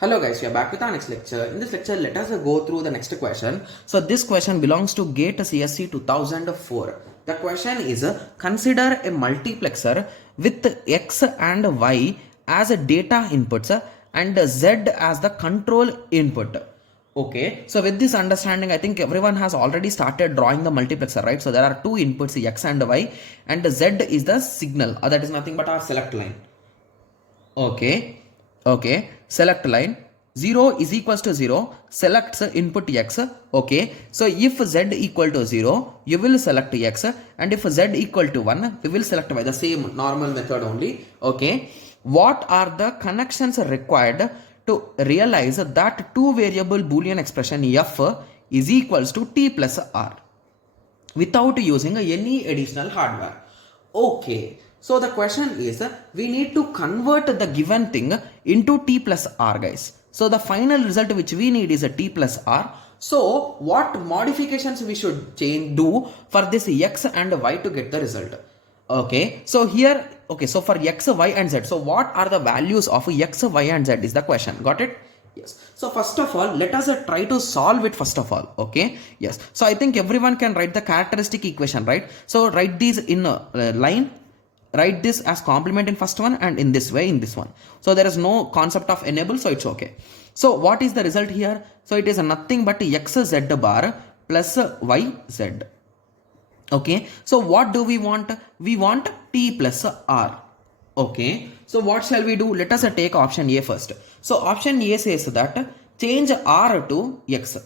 Hello guys, we are back with our next lecture. In this lecture, let us go through the next question. So this question belongs to GATE CSE 2004. The question is, consider a multiplexer with X and Y as a data inputs and Z as the control input. Okay, so with this understanding, I think everyone has already started drawing the multiplexer, right? So there are two inputs, X and Y, and Z is the signal. That is nothing but our select line. Okay, select line 0 is equals to 0, selects input X. Okay, so if Z equal to 0, you will select X, and if Z equal to 1, we will select Y, the same normal method only. Okay, what are the connections required to realize that two variable boolean expression F is equals to T plus R without using any additional hardware? Okay, so the question is, we need to convert the given thing into T plus R, guys. So the final result which we need is a T plus R. So what modifications we should do for this X and Y to get the result? Okay, so here, okay, so for X, Y and Z, so what are the values of X, Y and Z is the question. Got it? Yes. So first of all, let us try to solve it first of all. Okay. Yes. So I think everyone can write the characteristic equation, right? So write these in a line. Write this as complement in first one and in this way in this one. So there is no concept of enable, so it's okay. So what is the result here? So it is nothing but X Z bar plus Y Z. Okay. So what do we want? We want T plus R. Okay, so what shall we do? Let us take option A first. So option A says that change R to X.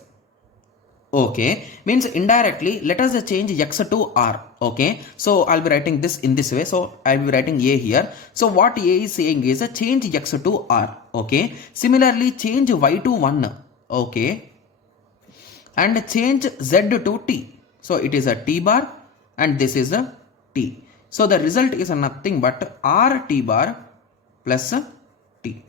Okay, means indirectly let us change X to R. Okay, so I'll be writing this in this way. So I'll be writing A here. So what A is saying is change X to R. Okay, similarly change Y to 1. Okay, and change Z to T. So it is a T bar and this is a T. So the result is nothing but R T bar plus T.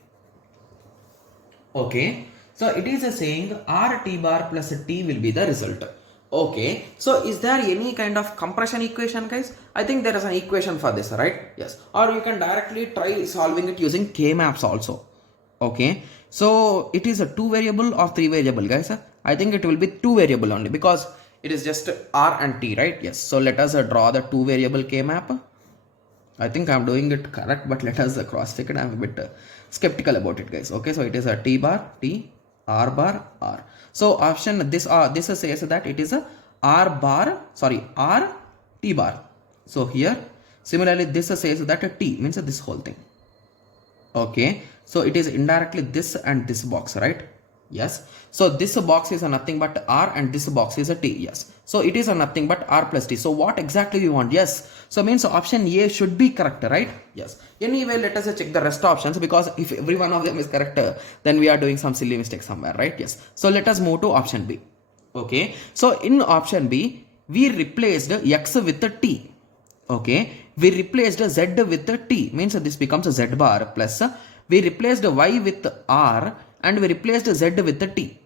Okay. So it is saying R T bar plus T will be the result. Okay. So is there any kind of compression equation, guys? I think there is an equation for this, right? Yes. Or you can directly try solving it using K-maps also. Okay. So it is a 2 variable or 3 variable, guys. I think it will be 2 variable only because it is just R and T, right? Yes. So let us draw the 2 variable K-map. I think I'm doing it correct, but let us cross check it. I'm a bit skeptical about it, guys. Okay. So it is a T bar, T, R bar, R. So option this says that it is a R T bar. So here similarly this says that a T means this whole thing. Okay. So it is indirectly this and this box, right? Yes. So this box is a nothing but R and this box is a T. Yes. So it is a nothing but R plus T. So what exactly we want? Yes. So means option A should be correct, right? Yes. Anyway, let us check the rest options because if every one of them is correct, then we are doing some silly mistake somewhere, right? Yes. So let us move to option B. Okay. So in option B, we replaced X with a T. Okay. We replaced Z with a T. Means this becomes a Z bar plus we replaced Y with R and we replaced Z with the T.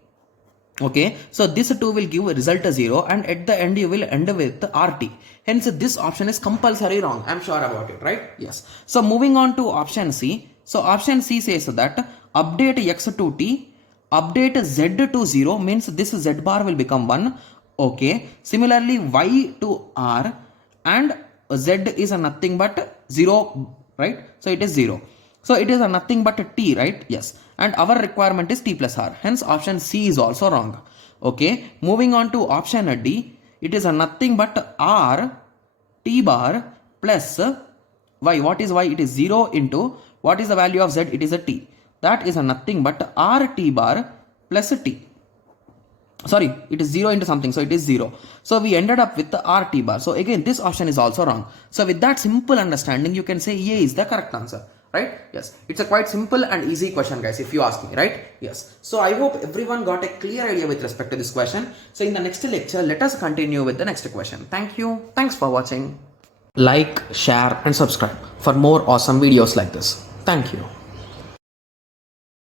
Okay, so this 2 will give a result 0 and at the end you will end with RT. Hence this option is compulsory wrong. I'm sure about it, right? Yes. So moving on to option C. So option C says that update X to T, update Z to 0 means this Z bar will become 1. Okay. Similarly Y to R and Z is a nothing but 0, right? So it is 0. So it is a nothing but a T, right? Yes. And our requirement is T plus R. Hence option C is also wrong. Okay. Moving on to option D. It is a nothing but R T bar plus Y. What is Y? It is 0 into what is the value of Z? It is a T. That is a nothing but R T bar plus a T. Sorry, it is 0 into something. So it is 0. So we ended up with the R T bar. So again, this option is also wrong. So with that simple understanding, you can say A is the correct answer. Right? Yes. It's a quite simple and easy question, guys, if you ask me, right? Yes. So I hope everyone got a clear idea with respect to this question. So in the next lecture, let us continue with the next question. Thank you. Thanks for watching. Like, share and subscribe for more awesome videos like this. Thank you.